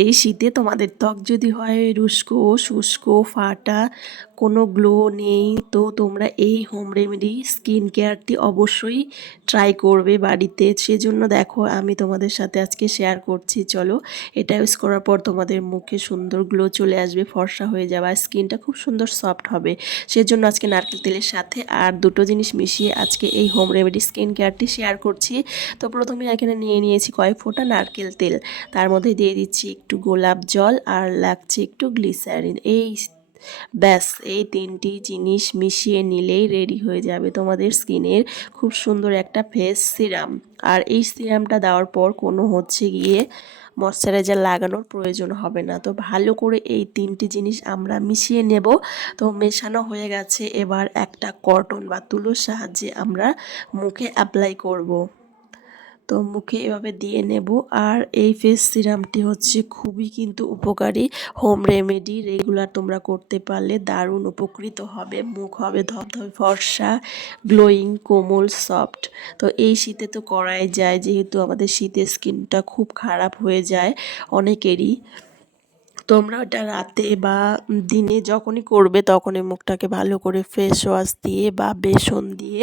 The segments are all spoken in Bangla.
এই শীতে তোমাদের ত্বক যদি হয় রুস্কো শুষ্ক ফাটা, কোনো গ্লো নেই, তো তোমরা এই হোম রেমেডি স্কিন কেয়ারটি অবশ্যই ট্রাই করবে বাড়িতে। সেজন্য দেখো আমি তোমাদের সাথে আজকে শেয়ার করছি। চলো, এটা ইউজ করার পর তোমাদের মুখে সুন্দর গ্লো চলে আসবে, ফর্সা হয়ে যাবে, আর স্কিনটা খুব সুন্দর সফট হবে। সেজন্য আজকে নারকেল তেলের সাথে আর দুটো জিনিস মিশিয়ে আজকে এই হোম রেমেডি স্কিন কেয়ারটি শেয়ার করছি। তো প্রথমে এখানে নিয়ে নিয়েছি কয়েক ফোঁটা নারকেল তেল, তার মধ্যে দিয়ে দিচ্ছি একটু গোলাপ জল আর লাগছে একটু গ্লিসারিন। ব্যাস এই তিনটি জিনিস মিশিয়ে নিলেই রেডি হয়ে যাবে তোমাদের স্কিনের খুব সুন্দর একটা ফেস সিরাম। আর এই সিরামটা দেওয়ার পর কোনো গিয়ে ময়শ্চারাইজার লাগানোর প্রয়োজন হবে না। তো ভালো করে এই তিনটি জিনিস আমরা মিশিয়ে নেব। তো মেশানো হয়ে গেছে, এবার একটা কটন বা তুলোর সাহায্যে আমরা মুখে অ্যাপ্লাই করব। তো মুখে এভাবে দিয়ে নেব। আর এই ফেস সিরামটি হচ্ছে খুবই কিন্তু উপকারী হোম রেমেডি, রেগুলার তোমরা করতে পারলে দারুণ উপকৃত হবে, মুখ হবে ধবধবে ফর্সা, গ্লোয়িং, কোমল, সফট। তো এই শীতে তো করাই যায়, যেহেতু আমাদের শীতে স্কিনটা খুব খারাপ হয়ে যায় অনেকেরই। তোমরা ওটা রাতে বা দিনে যখনই করবে তখনই মুখটাকে ভালো করে ফেস ওয়াশ দিয়ে বা বেসন দিয়ে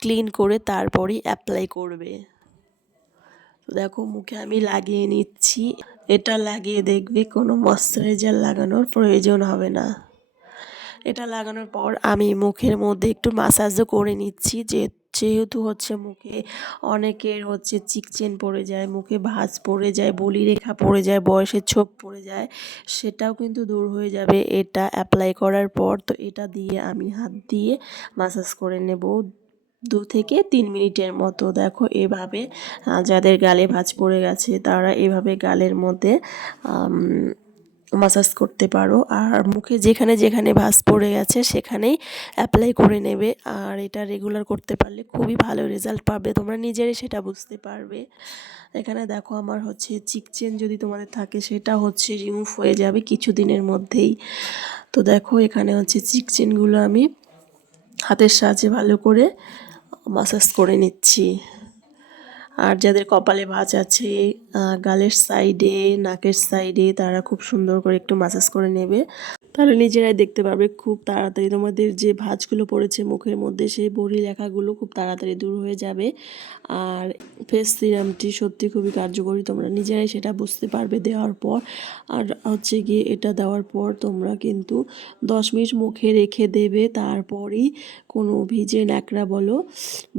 ক্লিন করে তারপরই অ্যাপ্লাই করবে। দেখো মুখে আমি লাগিয়ে নিচ্ছি, এটা লাগিয়ে দেখবে কোনো ময়শ্চারাইজার লাগানোর প্রয়োজন হবে না। এটা লাগানোর পর আমি মুখের মধ্যে একটু মাসাজও করে নিচ্ছি, যেহেতু হচ্ছে মুখে অনেকের হচ্ছে চিকচেন পড়ে যায়, মুখে ভাঁজ পড়ে যায়, বলিরেখা পড়ে যায়, বয়সের ছোপ পড়ে যায়, সেটাও কিন্তু দূর হয়ে যাবে এটা অ্যাপ্লাই করার পর। তো এটা দিয়ে আমি হাত দিয়ে মাসাজ করে নেব 2 থেকে 3 মিনিটের মতো। দেখো এভাবে যাদের গালে ভাঁজ পড়ে গেছে তারা এভাবে গালের মধ্যে মাসাজ করতে পারো, আর মুখে যেখানে যেখানে ভাঁজ পড়ে গেছে সেখানেই অ্যাপ্লাই করে নেবে। আর এটা রেগুলার করতে পারলে খুবই ভালো রেজাল্ট পাবে, তোমরা নিজেরাই সেটা বুঝতে পারবে। এখানে দেখো আমার হচ্ছে চিকচেন যদি তোমাদের থাকে সেটা হচ্ছে রিমুভ হয়ে যাবে কিছুদিনের মধ্যেই। তো দেখো এখানে হচ্ছে চিকচেনগুলো আমি হাতের সাহায্যে ভালো করে মাসাজ করে নিচ্ছি। আর যাদের কপালে ভাঁজ আছে, গালের সাইডে, নাকের সাইডে, তারা খুব সুন্দর করে একটু মাসাজ করে নেবে, তাহলে নিজেরাই দেখতে পারবে খুব তাড়াতাড়ি তোমাদের যে ভাঁজগুলো পড়েছে মুখের মধ্যে সেই বলিরেখাগুলো খুব তাড়াতাড়ি দূর হয়ে যাবে। আর ফেস সিরামটি সত্যি খুবই কার্যকরী, তোমরা নিজেরাই সেটা বুঝতে পারবে দেওয়ার পর। আর হচ্ছে গিয়ে এটা দেওয়ার পর তোমরা কিন্তু 10 মিনিট মুখে রেখে দেবে, তারপরই কোনো ভিজে ন্যাকড়া বলো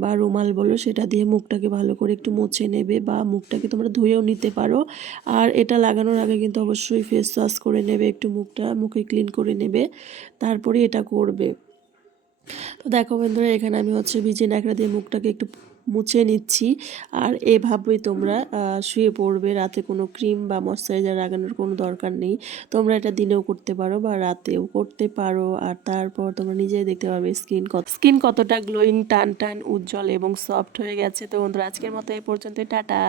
বা রুমাল বলো সেটা দিয়ে মুখটাকে ভালো করে একটু মুছে নেবে, বা মুখটাকে তোমরা ধুয়েও নিতে পারো। আর এটা লাগানোর আগে কিন্তু অবশ্যই ফেস ওয়াশ করে নেবে, একটু মুখে ক্লিন করে নেবে, তারপরে এটা করবে। তো দেখো বন্ধুরা এখানে আমি হচ্ছে ভিজে ন্যাকড়া দিয়ে মুখটাকে একটু মুছে নিচ্ছি। আর এভাবেই তোমরা শুয়ে পড়বে, রাতে কোনো ক্রিম বা ময়শ্চারাইজার লাগানোর কোনো দরকার নেই। তোমরা এটা দিনেও করতে পারো বা রাতেও করতে পারো। আর তারপর তোমরা নিজেই দেখতে পারবে স্কিন কতটা গ্লোয়িং, টান টান, উজ্জ্বল এবং সফট হয়ে গেছে। তো বন্ধুরা আজকের মতো এই পর্যন্তই, টাটা।